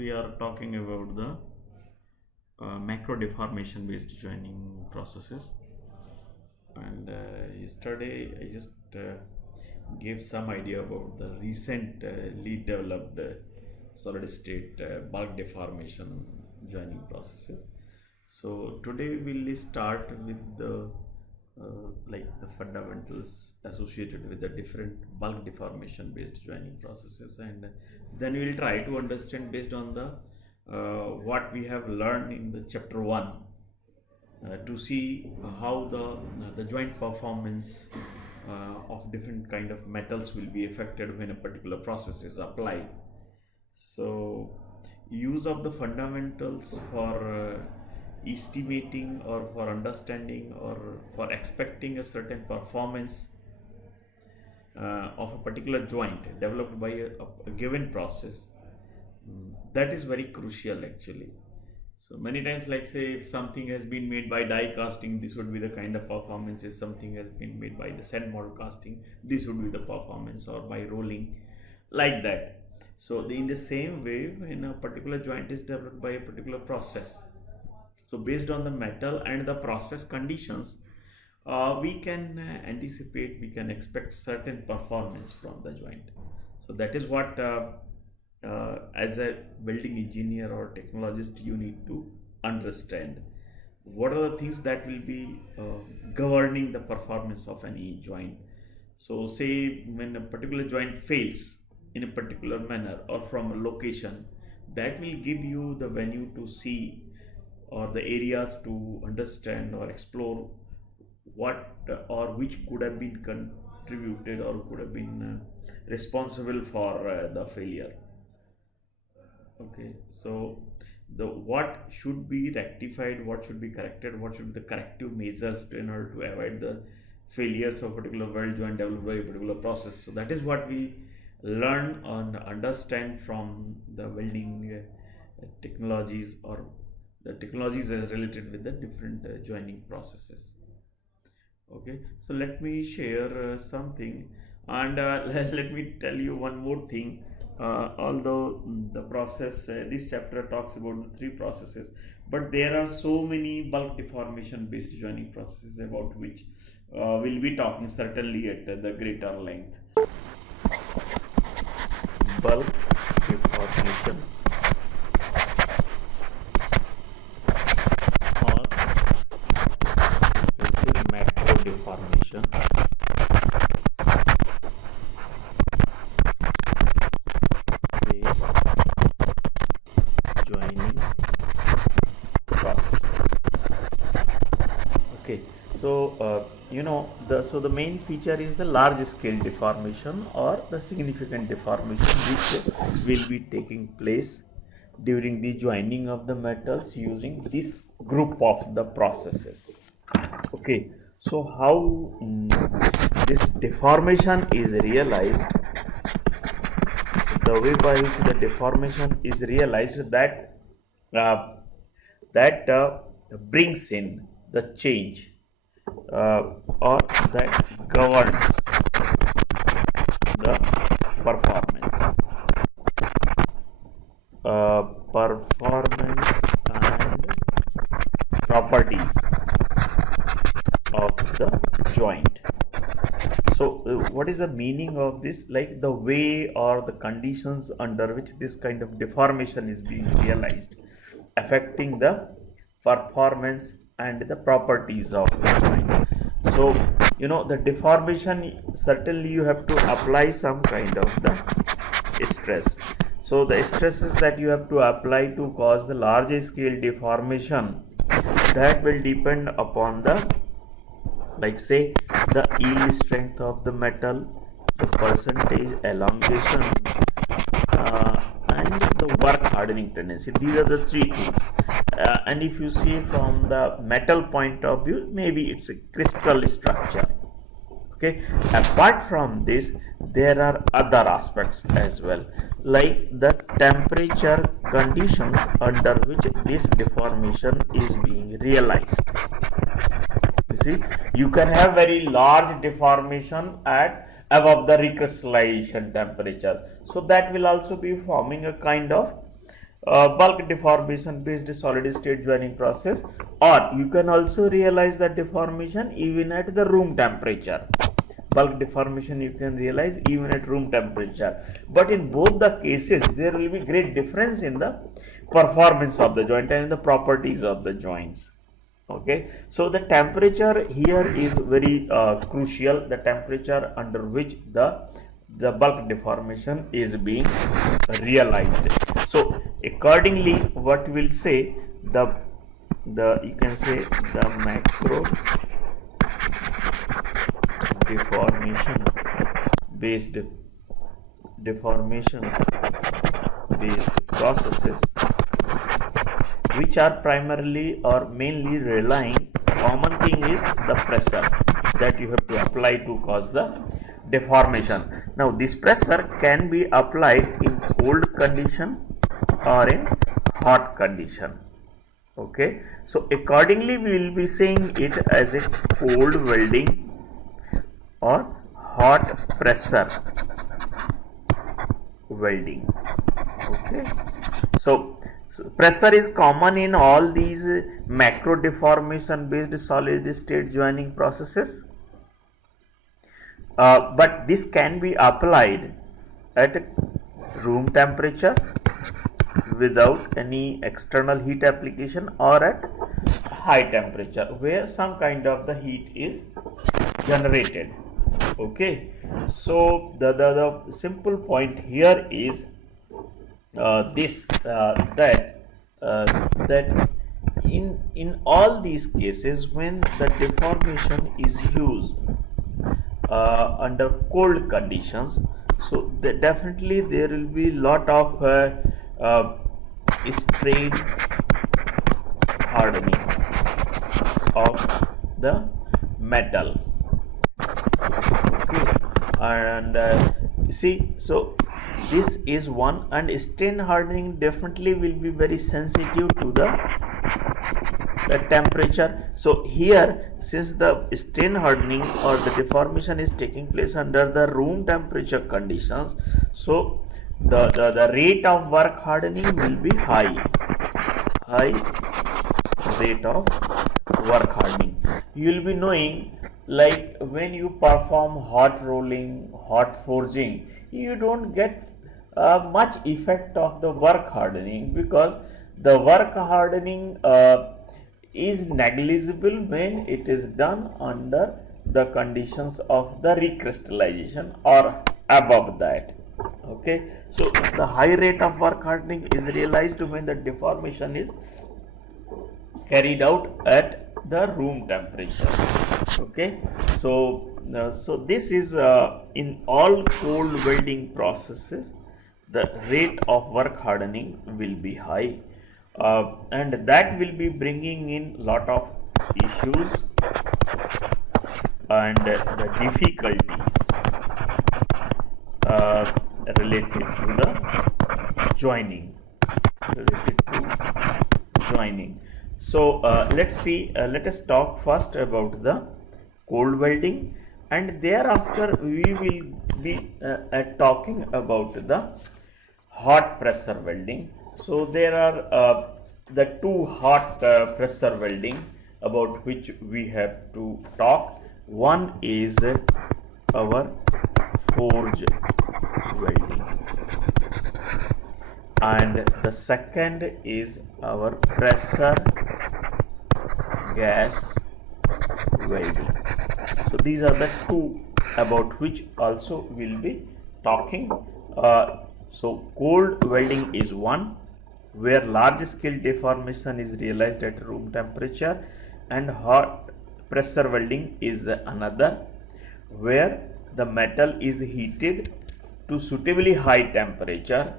we are talking about the macro deformation based joining processes. And yesterday I just gave some idea about the recent lead developed solid state bulk deformation joining processes. So today we'll start with the like the fundamentals associated with the different bulk deformation based joining processes, and then we will try to understand based on the what we have learned in the chapter 1 to see how the joint performance of different kind of metals will be affected when a particular process is applied. So use of the fundamentals for estimating or for understanding or for expecting a certain performance of a particular joint developed by a given process, that is very crucial actually. So many times, like say if something has been made by die casting, this would be the kind of performance. If something has been made by the sand mold casting, this would be the performance, or by rolling, like that. So in the same way, when a particular joint is developed by a particular process, so based on the metal and the process conditions, we can anticipate, we can expect certain performance from the joint. So that is what as a welding engineer or technologist you need to understand. What are the things that will be governing the performance of any joint? So say when a particular joint fails in a particular manner or from a location, that will give you the venue to see or the areas to understand or explore what or which could have been contributed or could have been responsible for the failure. Okay, so the what should be rectified, what should be corrected, what should be the corrective measures in order to avoid the failures of a particular weld joint developed by a particular process. So that is what we learn and understand from the welding technologies, or the technologies as related with the different joining processes. Okay, so let me share something, and let me tell you one more thing. Although the process, this chapter talks about the 3 processes, but there are so many bulk deformation based joining processes about which we'll be talking certainly at the greater length. Bulk deformation or let's say macro deformation based joining processes. Okay, so the main feature is the large scale deformation or the significant deformation which will be taking place during the joining of the metals using this group of the processes. Okay, so how this deformation is realized, the way by which the deformation is realized, that brings in the change or that governs the performance and properties of the joint. So what is the meaning of this? Like the way or the conditions under which this kind of deformation is being realized, affecting the performance and the properties of the joint. So the deformation, certainly you have to apply some kind of the stress. So the stresses that you have to apply to cause the large scale deformation, that will depend upon the, like say, the yield strength of the metal, the percentage elongation, and the work hardening tendency. These are the 3 things. And if you see from the metal point of view, maybe it's a crystal structure. Okay, apart from this, there are other aspects as well, like the temperature conditions under which this deformation is being realized. You see, you can have very large deformation at above the recrystallization temperature, so that will also be forming a kind of bulk deformation based solid state joining process, or you can also realize the deformation even at the room temperature. Bulk deformation you can realize even at room temperature, but in both the cases there will be great difference in the performance of the joint and in the properties of the joints. Okay, so the temperature here is very crucial, the temperature under which the bulk deformation is being realized. So accordingly, what we'll say, the you can say the macro deformation based processes, which are primarily or mainly relying, common thing is the pressure that you have to apply to cause the deformation. Now this pressure can be applied in cold condition or in hot condition. Okay, so accordingly we will be saying it as a cold welding or hot pressure welding. Okay, so pressure is common in all these macro deformation based solid state joining processes, but this can be applied at room temperature without any external heat application, or at high temperature where some kind of the heat is generated. Okay, so the simple point here is that in all these cases, when the deformation is used under cold conditions, so definitely there will be lot of strain hardening of the metal. Okay, and you see, so this is one, and strain hardening definitely will be very sensitive to the temperature. So here, since the strain hardening or the deformation is taking place under the room temperature conditions, so the rate of work hardening will be high rate of work hardening. You will be knowing, like when you perform hot rolling, hot forging, you don't get much effect of the work hardening, because the work hardening is negligible when it is done under the conditions of the recrystallization or above that. Okay, so the high rate of work hardening is realized when the deformation is carried out at the room temperature. Okay, so this is in all cold welding processes, the rate of work hardening will be high, and that will be bringing in lot of issues and the difficulties related to the joining. So let us talk first about the cold welding, and thereafter we will be talking about the hot pressure welding. So there are the two hot pressure welding about which we have to talk. One is our forge welding, and the second is our pressure gas welding. So these are the two about which also we'll be talking. So cold welding is one, where large scale deformation is realized at room temperature, and hot pressure welding is another, where the metal is heated to suitably high temperature,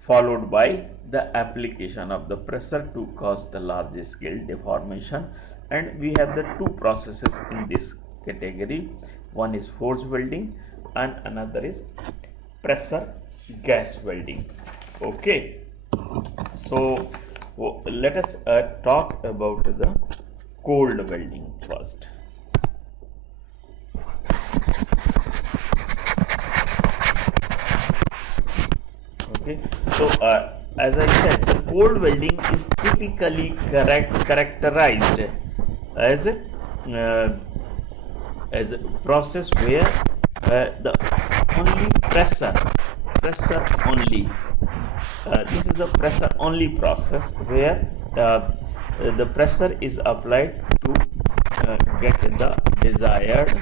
followed by the application of the pressure to cause the large scale deformation. And we have the two processes in this category. One is forge welding and another is pressure gas welding. Okay, so let us talk about the cold welding first. Okay, so as I said, the cold welding is typically characterized as uh, as a process where the only pressure only this is the pressure only process where the pressure is applied to get the desired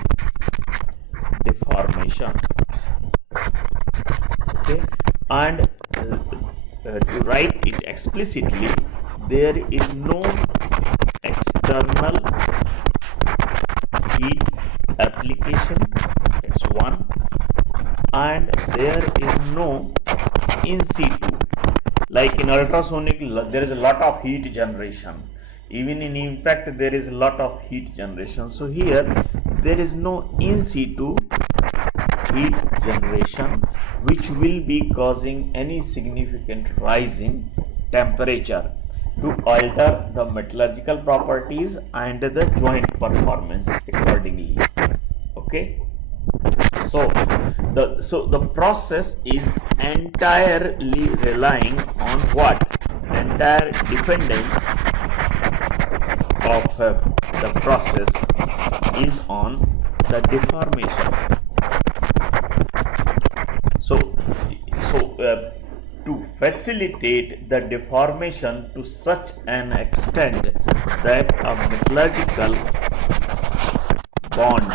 deformation. Okay, and to write it explicitly, there is no external heat application, that's one, and there is no in situ. Like in ultrasonic, there is a lot of heat generation. Even in impact, there is a lot of heat generation. So here, there is no in situ heat generation, which will be causing any significant rise in temperature to alter the metallurgical properties and the joint performance accordingly. Okay. So the process is entirely relying on what? Entire dependence of the process is on the deformation. So to facilitate the deformation to such an extent that a metallurgical bond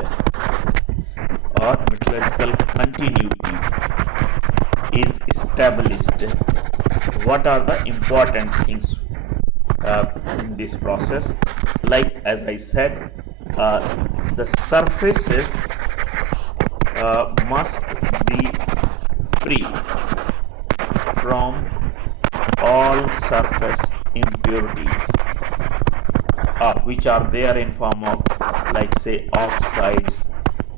or metallurgical continuity is established, what are the important things in this process? Like as I said, the surfaces must be free from all surface impurities which are there in form of, like say, oxides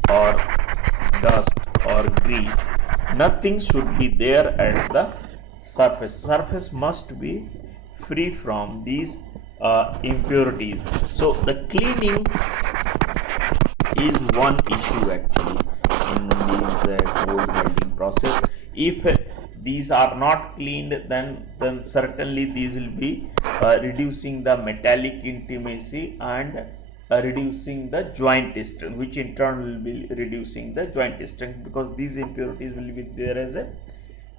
or dust or grease. Nothing should be there at the surface must be free from these impurities. So the cleaning is one issue actually in this cold welding process. If these are not cleaned, then certainly these will be reducing the metallic intimacy and reducing the joint strength, which in turn will be reducing the joint strength, because these impurities will be there as a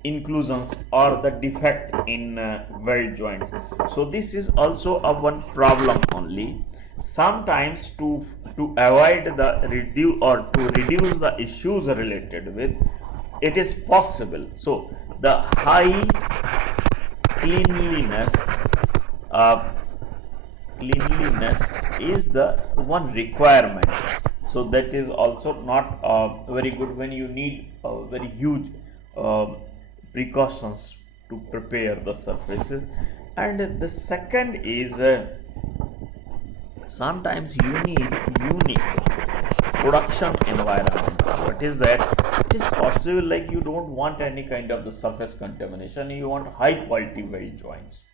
inclusions or the defect in weld joint. So this is also a one problem only. Sometimes to avoid the reduce the issues related with it is possible. So the high cleanliness is the one requirement. So that is also not very good when you need very huge precautions to prepare the surfaces. And the second is sometimes you need unique production environment. What is that? It is possible, like you don't want any kind of the surface contamination, you want high quality weld joints.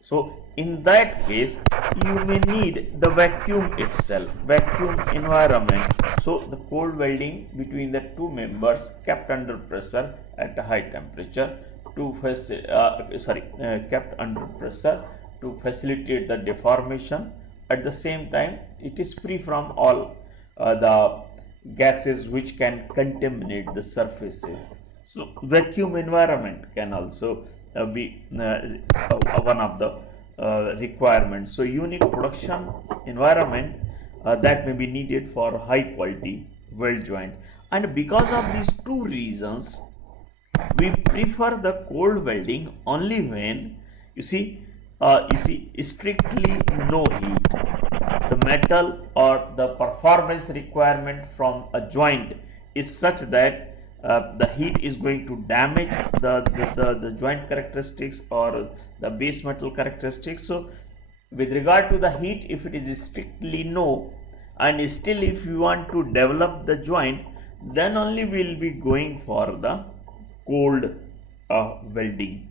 So in that case, you may need the vacuum itself, vacuum environment. So the cold welding between the two members kept under pressure at a high temperature to kept under pressure to facilitate the deformation. At the same time, it is free from all the gases which can contaminate the surfaces. So vacuum environment can also be one of the requirements. So unique production environment that may be needed for high quality weld joint. And because of these two reasons, we prefer the cold welding only when you see strictly no heat. The metal or the performance requirement from a joint is such that the heat is going to damage the joint characteristics or the base metal characteristics. So with regard to the heat, if it is strictly no, and still if you want to develop the joint, then only we will be going for the cold welding.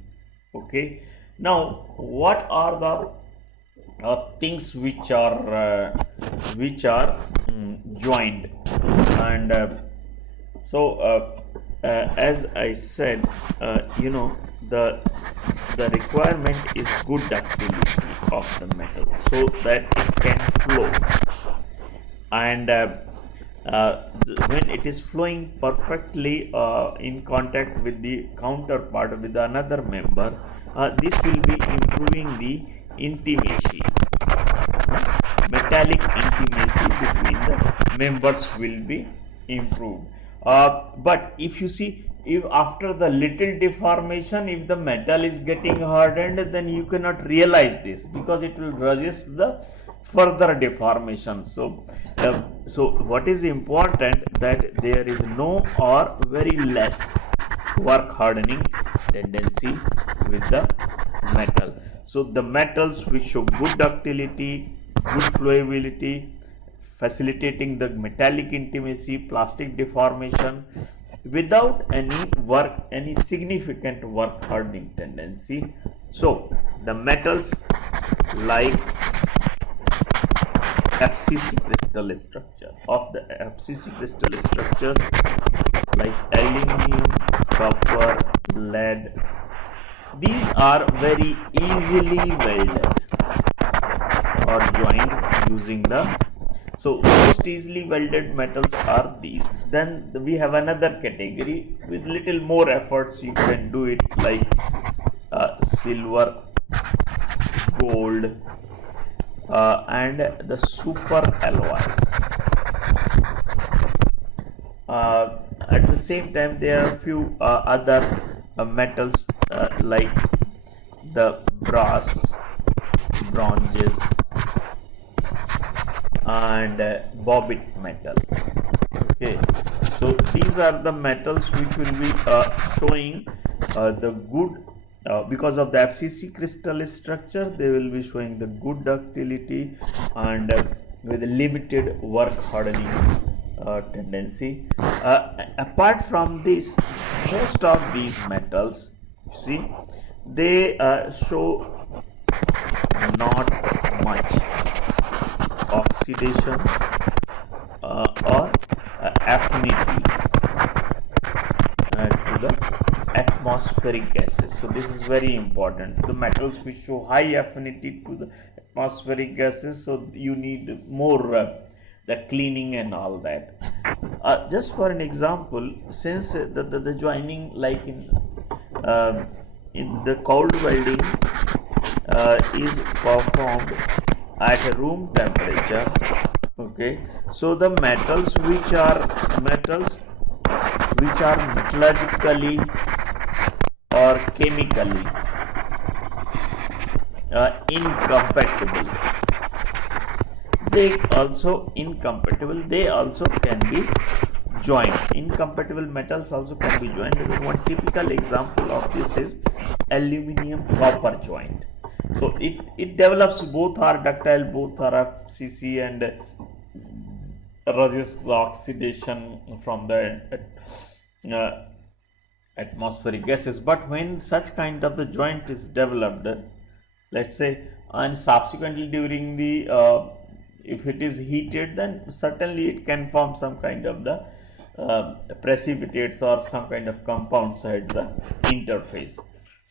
Okay. Now what are the things which are joined? And as I said, the the requirement is good ductility of the metal so that it can flow, and when it is flowing perfectly in contact with the counterpart, with another member, this will be improving the intimacy, metallic intimacy between the members will be improved. But if you see, if after the little deformation, if the metal is getting hardened, then you cannot realize this because it will resist the further deformation. So what is important, that there is no or very less work hardening tendency with the metal. So the metals which show good ductility, good flowability, facilitating the metallic intimacy, plastic deformation without any significant work hardening tendency. So the metals like FCC crystal structure, of the FCC crystal structures like aluminum, copper, lead, these are very easily welded or joined using the, so most easily welded metals are these. Then we have another category with little more efforts you can do it, like silver, gold, and the super alloys. At the same time, there are few other metals like the brass, bronzes, and bobbitt metal. Okay, so these are the metals which will be showing the good, because of the FCC crystal structure, they will be showing the good ductility and with limited work hardening tendency. Apart from this, most of these metals, you see, they show not much oxidation or affinity to the atmospheric gases. So this is very important. The metals which show high affinity to the atmospheric gases, so you need more the cleaning and all that. Just for an example, since the joining, like in the cold welding is performed at a room temperature. Okay, so the metals which are metallurgically or chemically incompatible, they also can be joined. Incompatible metals also can be joined. One typical example of this is aluminum copper joint. So it develops, both are ductile, both are FCC, and resists the oxidation from the atmospheric gases. But when such kind of the joint is developed, let's say, and subsequently during the if it is heated, then certainly it can form some kind of the precipitates or some kind of compounds at the interface.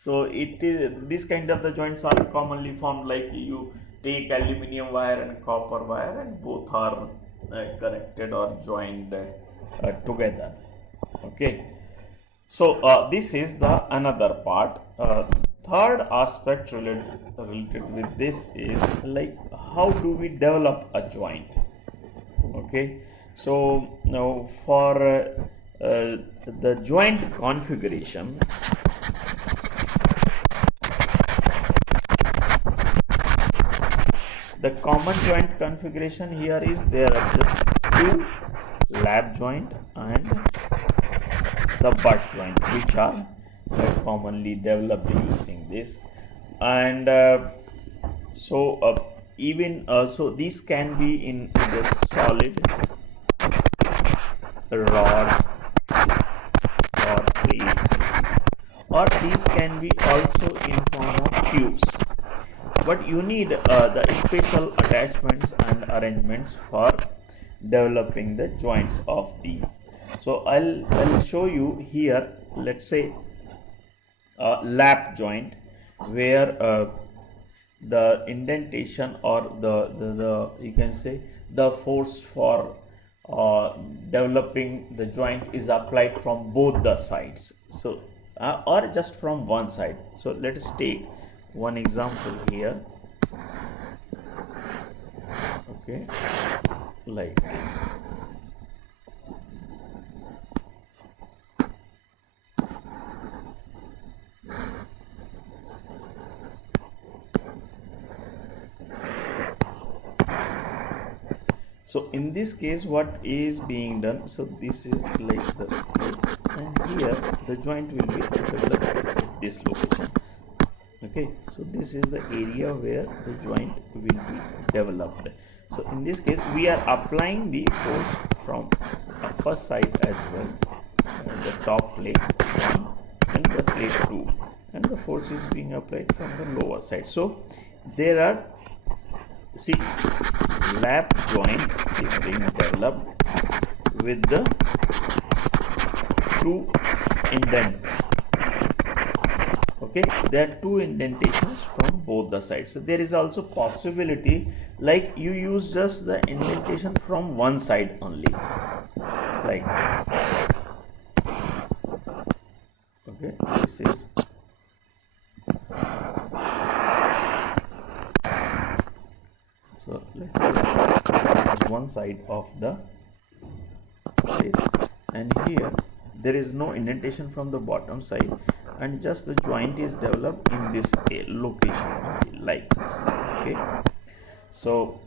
So it is, this kind of the joints are commonly formed, like you take aluminium wire and copper wire and both are connected or joined together. Okay, so this is the another part. Third aspect related with this is like, how do we develop a joint? Okay, so now for the joint configuration, the common joint configuration here is, there are just two lap joint and the butt joint, which are commonly developed using this. And even so these can be in the solid, rod or plates, or these can be also in form of tubes. But you need the special attachments and arrangements for developing the joints of these. So I'll show you here, let's say lap joint. where the indentation or the you can say the force for developing the joint is applied from both the sides, so or just from one side. So let us take one example here. Okay, like this. So in this case what is being done, so this is like the and here the joint will be developed at this location. Okay, so this is the area where the joint will be developed. So in this case we are applying the force from upper side as well, the top plate 1 and the plate 2, and the force is being applied from the lower side. So there are, see, lap joint is being developed with the two indents. Okay, there are two indentations from both the sides. So there is also possibility like you use just the indentation from one side only, like this. Okay, this is so let's see, this is one side of the plate, and here there is no indentation from the bottom side, and just the joint is developed in this location like this. Okay, so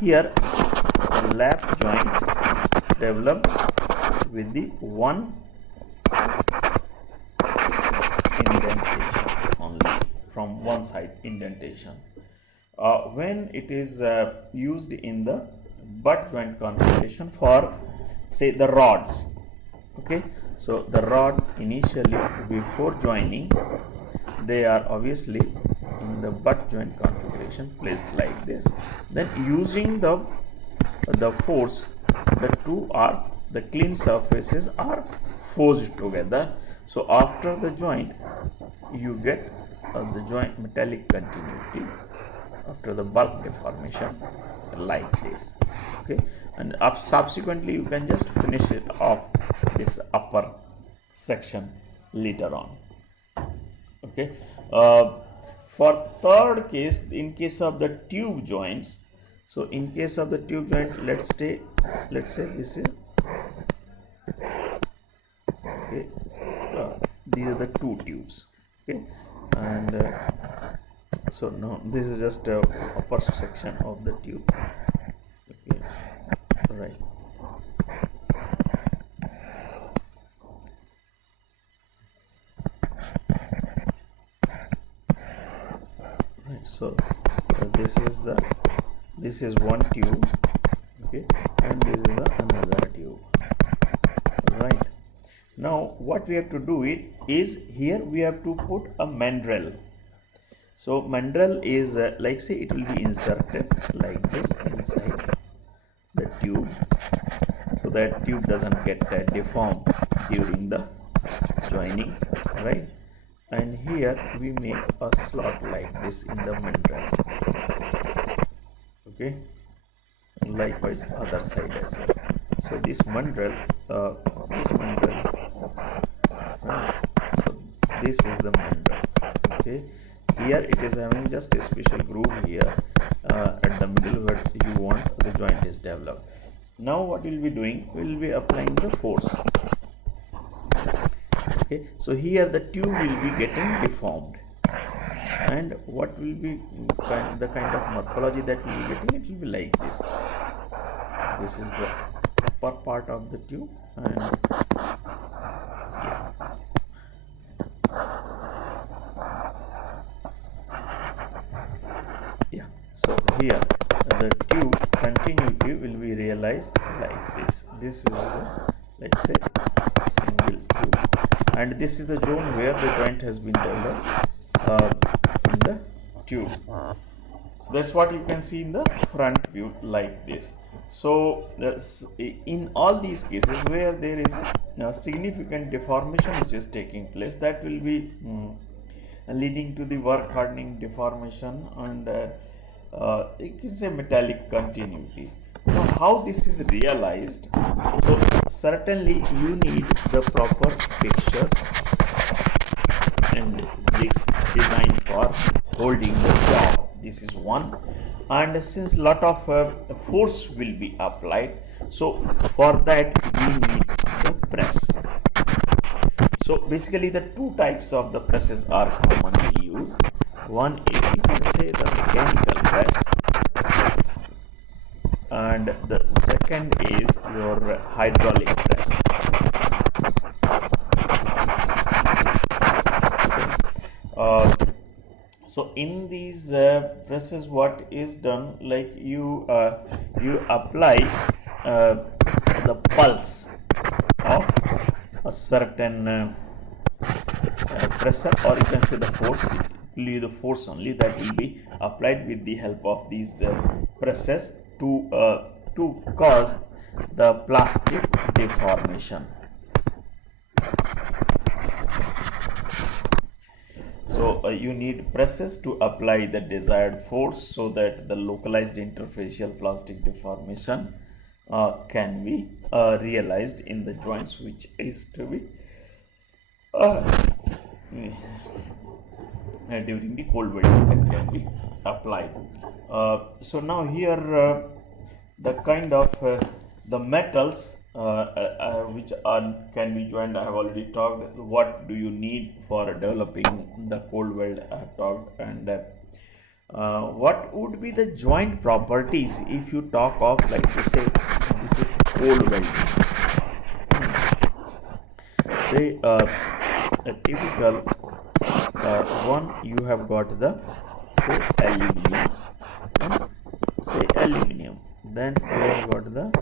here lap joint developed with the one indentation only, from one side indentation. When it is used in the butt joint configuration for say the rods. Okay, so the rod initially before joining they are obviously in the butt joint configuration placed like this, then using the force, the clean surfaces are forged together. So after the joint you get the joint metallic continuity after the bulk deformation like this. Okay, and subsequently you can just finish it off this upper section later on. Okay, for third case, in case of the tube joints, so in case of the tube joint, let's say this is okay, these are the two tubes. Okay, and so no, this is just a upper section of the tube. Okay, right. So this is one tube. Okay, and this is another tube. Right. Now what we have to do is here we have to put a mandrel. So mandrel is like say it will be inserted like this inside the tube, so that tube doesn't get deformed during the joining, right? And here we make a slot like this in the mandrel. Okay, likewise other side as well. So this mandrel, right? So this is the mandrel. Okay, here it is having just a special groove here at the middle where you want the joint is developed. Now what we will be doing, we will be applying the force. Okay, so here the tube will be getting deformed, and what will be the kind of morphology that we will be getting, it will be like this. This is the upper part of the tube, and yeah, so here the tube continuity will be realized like this. This is the, let's say, single tube, and this is the zone where the joint has been developed in the tube. So that's what you can see in the front view like this. So in all these cases where there is a significant deformation which is taking place, that will be leading to the work hardening deformation and it is a metallic continuity. Now, how this is realized? So, certainly you need the proper fixtures and jigs designed for holding the job. This is one, and since lot of force will be applied, so for that we need the press. So basically the two types of the presses are commonly used. One is, you can say, the mechanical press, and the second is your hydraulic press. Uh, so in these presses, what is done, like you apply the pulse of a certain pressure, or you can say the force. It will be the force only that will be applied with the help of these presses to cause the plastic deformation. So you need presses to apply the desired force so that the localized interfacial plastic deformation can be realized in the joints, which is to be during the cold welding that can be applied. So now here the kind of the metals which can be joined, I have already talked. What do you need for developing the cold weld, I have talked. And what would be the joint properties if you talk of, like to say, this is cold welding. Say a typical one, you have got the, say, aluminum, and say aluminum, then we have got the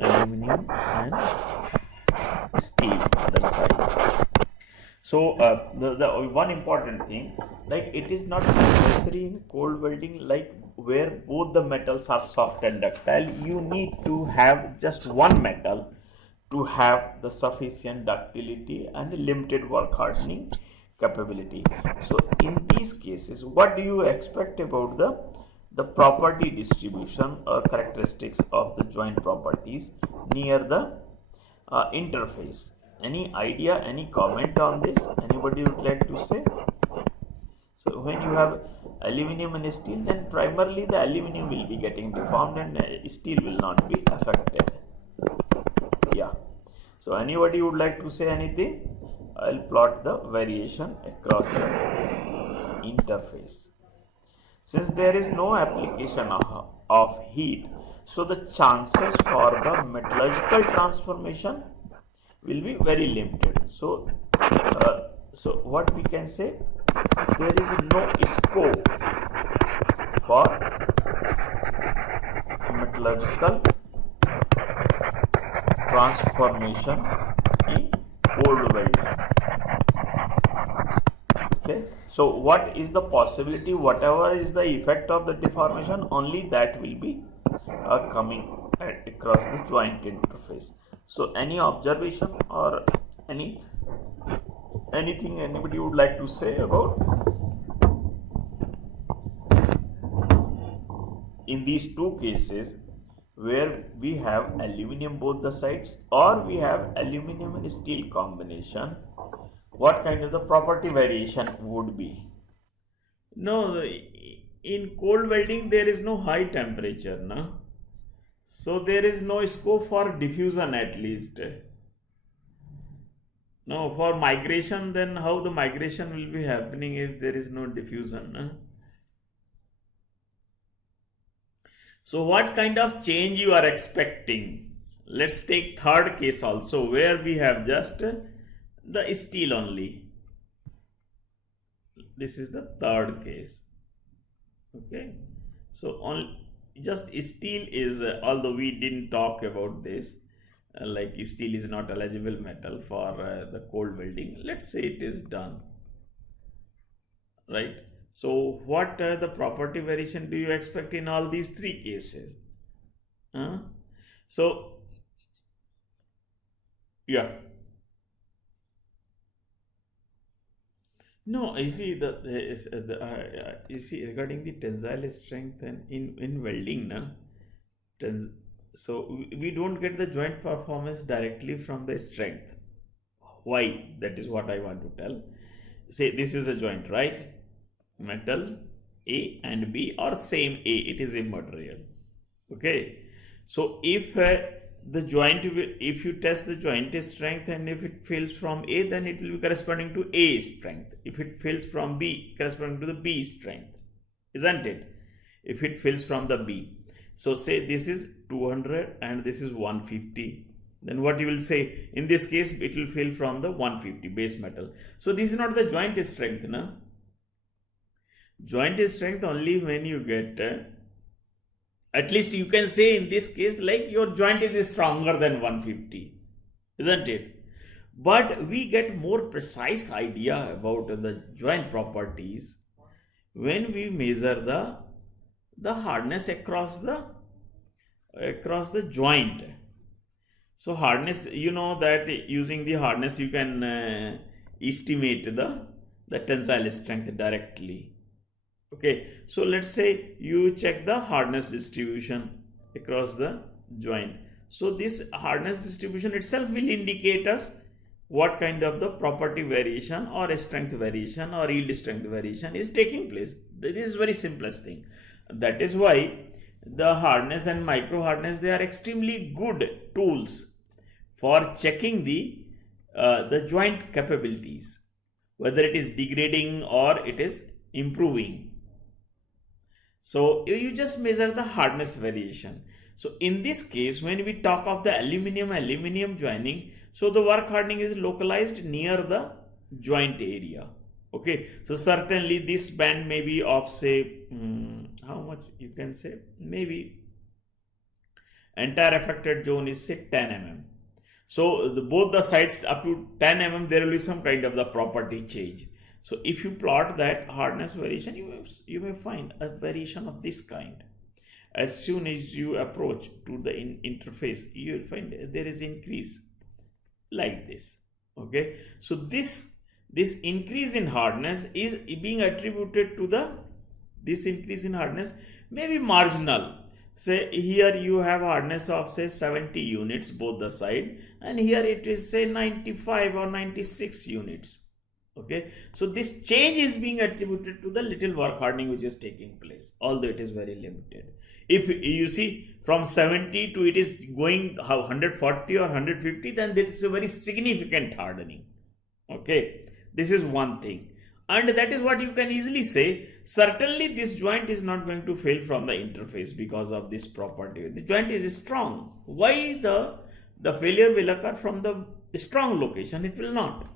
aluminum and steel other side. So the one important thing, like it is not necessary in cold welding, like where both the metals are soft and ductile, you need to have just one metal to have the sufficient ductility and limited work hardening capability. So in these cases, what do you expect about the property distribution or characteristics of the joint properties near the interface? Any idea, any comment on this? Anybody would like to say? So when you have aluminum and steel, then primarily the aluminum will be getting deformed and steel will not be affected. Yeah. So anybody would like to say anything? I'll plot the variation across the interface. Since there is no application of heat, so the chances for the metallurgical transformation will be very limited. So what we can say, there is no scope for metallurgical transformation in cold welding. Okay, so what is the possibility, whatever is the effect of the deformation, only that will be coming across the joint interface. So any observation or anything anybody would like to say about in these two cases where we have aluminum both the sides, or we have aluminum and steel combination, what kind of the property variation would be? No, in cold welding there is no high temperature, no? So there is no scope for diffusion at least. No, for migration, then how the migration will be happening if there is no diffusion? No? So what kind of change you are expecting? Let's take third case also, where we have just the steel only. This is the third case. Okay, so on just steel is although we didn't talk about this, like steel is not eligible metal for the cold welding. Let's say it is done, right? So what the property variation do you expect in all these three cases? So yeah, No, you see you see regarding the tensile strength and in welding, na, tens, so we don't get the joint performance directly from the strength. Why? That is what I want to tell. Say this is a joint, right? Metal A and B or same A, it is a material. Okay, so if the joint if you test the joint strength and if it fails from A, then it will be corresponding to A strength. If it fails from B, corresponding to the B strength, isn't it? If it fails from the B, so say this is 200 and this is 150, then what you will say, in this case it will fail from the 150 base metal. So this is not the joint strength, na. Joint strength only when you get at least you can say in this case like your joint is stronger than 150, isn't it? But we get more precise idea about the joint properties when we measure the hardness across the joint. So hardness, you know that using the hardness you can estimate the tensile strength directly. Okay, so let's say you check the hardness distribution across the joint. So this hardness distribution itself will indicate us what kind of the property variation or strength variation or yield strength variation is taking place. This is very simplest thing. That is why the hardness and micro hardness, they are extremely good tools for checking the joint capabilities, whether it is degrading or it is improving. So you just measure the hardness variation. So in this case, when we talk of the aluminum joining, so the work hardening is localized near the joint area. Okay, so certainly this band may be of say how much you can say, maybe entire affected zone is say 10 mm. So both the sides up to 10 mm there will be some kind of the property change. So if you plot that hardness variation, you may find a variation of this kind. As soon as you approach to the interface, you will find there is increase like this. Okay, so this increase in hardness is being attributed to this increase in hardness may be marginal. Say here you have hardness of say 70 units both the side, and here it is say 95 or 96 units. Okay, so this change is being attributed to the little work hardening which is taking place, although it is very limited. If you see from 70 to it is going 140 or 150, then that is a very significant hardening. Okay, this is one thing, and that is what you can easily say. Certainly this joint is not going to fail from the interface because of this property. The joint is strong. Why the failure will occur from the strong location? It will not.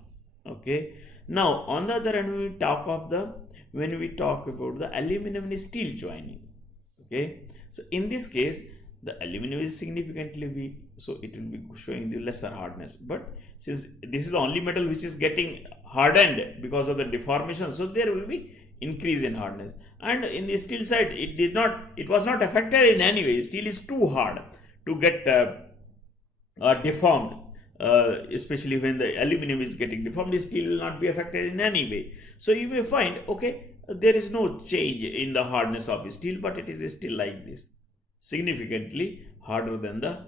Okay, now on the other hand, when we talk about the aluminum and steel joining. Okay, so in this case the aluminum is significantly weak, so it will be showing the lesser hardness. But since this is the only metal which is getting hardened because of the deformation, so there will be increase in hardness. And in the steel side, it was not affected in any way. Steel is too hard to get deformed, especially when the aluminum is getting deformed. The steel will not be affected in any way. So you may find, okay, there is no change in the hardness of steel, but it is still like this, significantly harder than the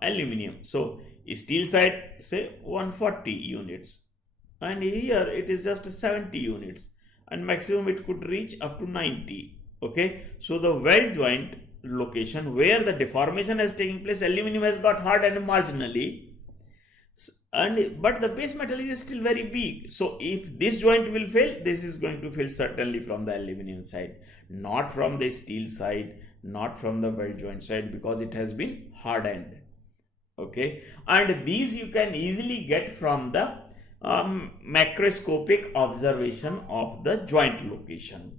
aluminum. So steel side say 140 units, and here it is just 70 units, and maximum it could reach up to 90. Okay, so the weld joint location where the deformation is taking place, aluminum has got hardened marginally, and but the base metal is still very weak. So if this joint will fail, this is going to fail certainly from the aluminum side, not from the steel side, not from the weld joint side, because it has been hardened. Okay, and these you can easily get from the macroscopic observation of the joint location.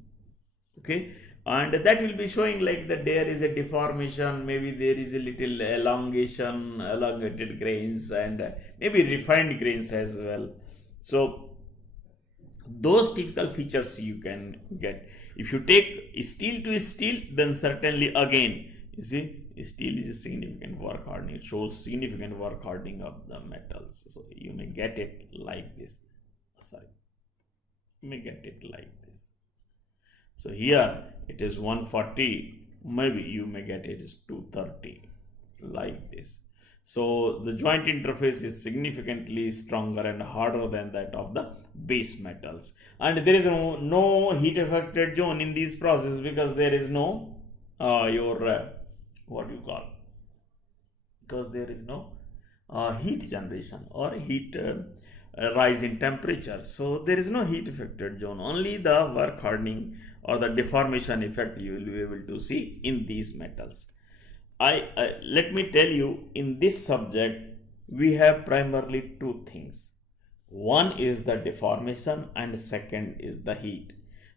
Okay, and that will be showing like that there is a deformation, maybe there is a little elongated grains, and maybe refined grains as well. So those typical features you can get. If you take steel to steel, then certainly again you see steel is a significant work hardening. It shows significant work hardening of the metals. So you may get it like this. Sorry. You may get it like this. So here it is 140, maybe you may get it is 230 like this. So the joint interface is significantly stronger and harder than that of the base metals, and there is no heat affected zone in these processes because there is no your what you call, because there is no heat generation or heat rise in temperature. So there is no heat affected zone, only the work hardening or the deformation effect you will be able to see in these metals. Let me tell you, in this subject we have primarily two things. One is the deformation and second is the heat.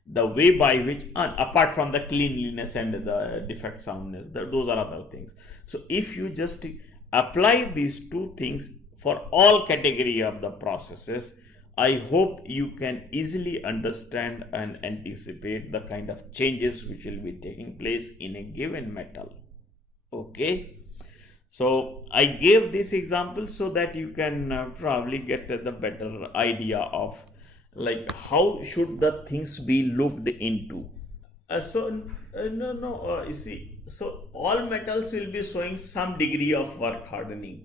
The way by which, apart from the cleanliness and the defect soundness, those are other things. So if you just apply these two things for all category of the processes, I hope you can easily understand and anticipate the kind of changes which will be taking place in a given metal. Okay, so I gave this example so that you can probably get the better idea of like how should the things be looked into. No, you see, so all metals will be showing some degree of work hardening,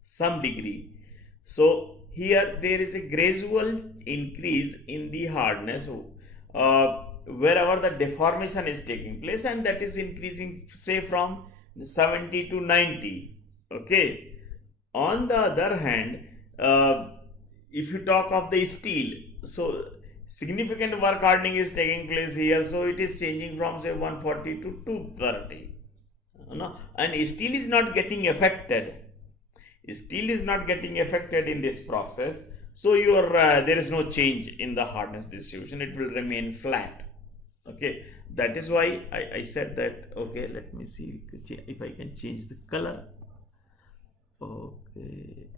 some degree. So here there is a gradual increase in the hardness wherever the deformation is taking place, and that is increasing, say, from 70 to 90. Okay. On the other hand, if you talk of the steel, so significant work hardening is taking place here, so it is changing from say 140 to 230. No, and steel is not getting affected. Steel is not getting affected in this process, so your there is no change in the hardness distribution, it will remain flat. Okay, that is why I said that. Okay, let me see if I can change the color. Okay,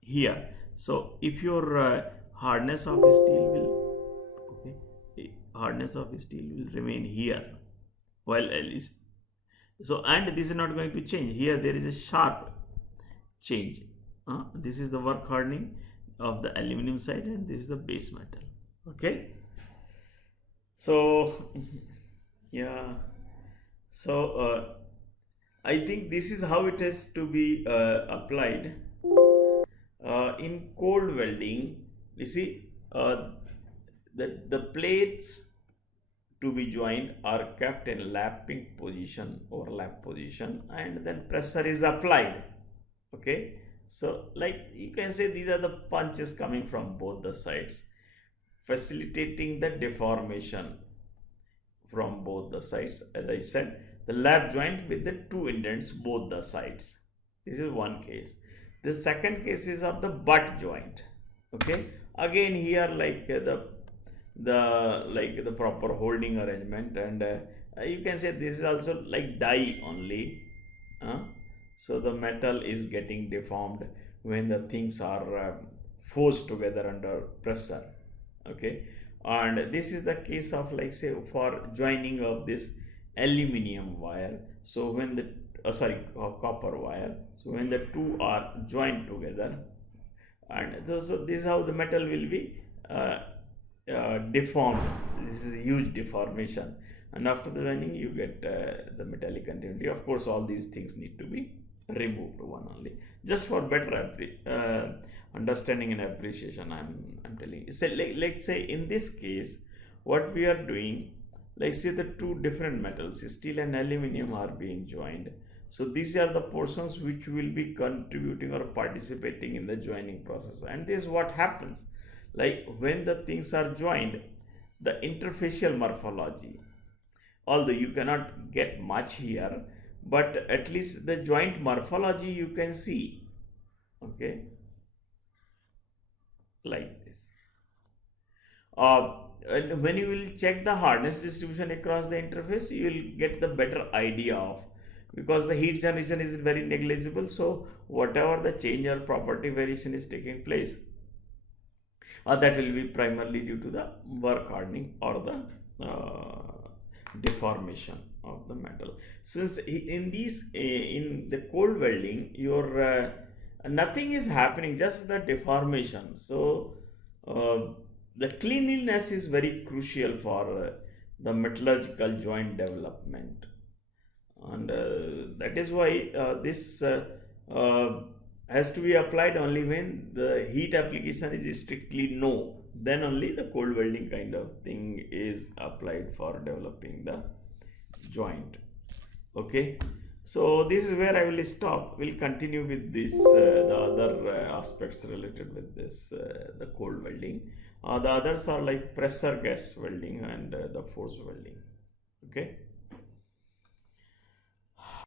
here, so if your hardness of steel will, okay, hardness of steel will remain here, while at least, so, and this is not going to change. Here there is a sharp change. This is the work hardening of the aluminum side and this is the base metal. Okay, so yeah, so I think this is how it has to be applied in cold welding. You see, the plates to be joined are kept in lapping position, overlap position, and then pressure is applied. Okay, so like you can say these are the punches coming from both the sides, facilitating the deformation from both the sides. As I said, the lap joint with the two indents both the sides. This is one case. The second case is of the butt joint. Okay, again here like the proper holding arrangement, and you can say this is also like die only. So the metal is getting deformed when the things are forced together under pressure. Okay, and this is the case of like say for joining of this aluminum wire. So when the copper wire, so when the two are joined together, and so this is how the metal will be deformed. This is a huge deformation, and after the joining you get the metallic continuity. Of course all these things need to be removed, one only, just for better understanding and appreciation. I'm telling you. So let's say in this case what we are doing, like say the two different metals steel and aluminum are being joined. So these are the portions which will be contributing or participating in the joining process, and this is what happens. Like when the things are joined, the interfacial morphology, although you cannot get much here, but at least the joint morphology you can see. Okay, like this. And when you will check the hardness distribution across the interface, you will get the better idea of, because the heat generation is very negligible, so whatever the change or property variation is taking place, that will be primarily due to the work hardening or the deformation of the metal. Since in these in the cold welding, your nothing is happening, just the deformation. So the cleanliness is very crucial for the metallurgical joint development, and that is why this uh, has to be applied only when the heat application is strictly no, then only the cold welding kind of thing is applied for developing the joint. Okay, so this is where I will stop. We'll continue with this the other aspects related with this the cold welding. The others are like pressure gas welding and the force welding. Okay.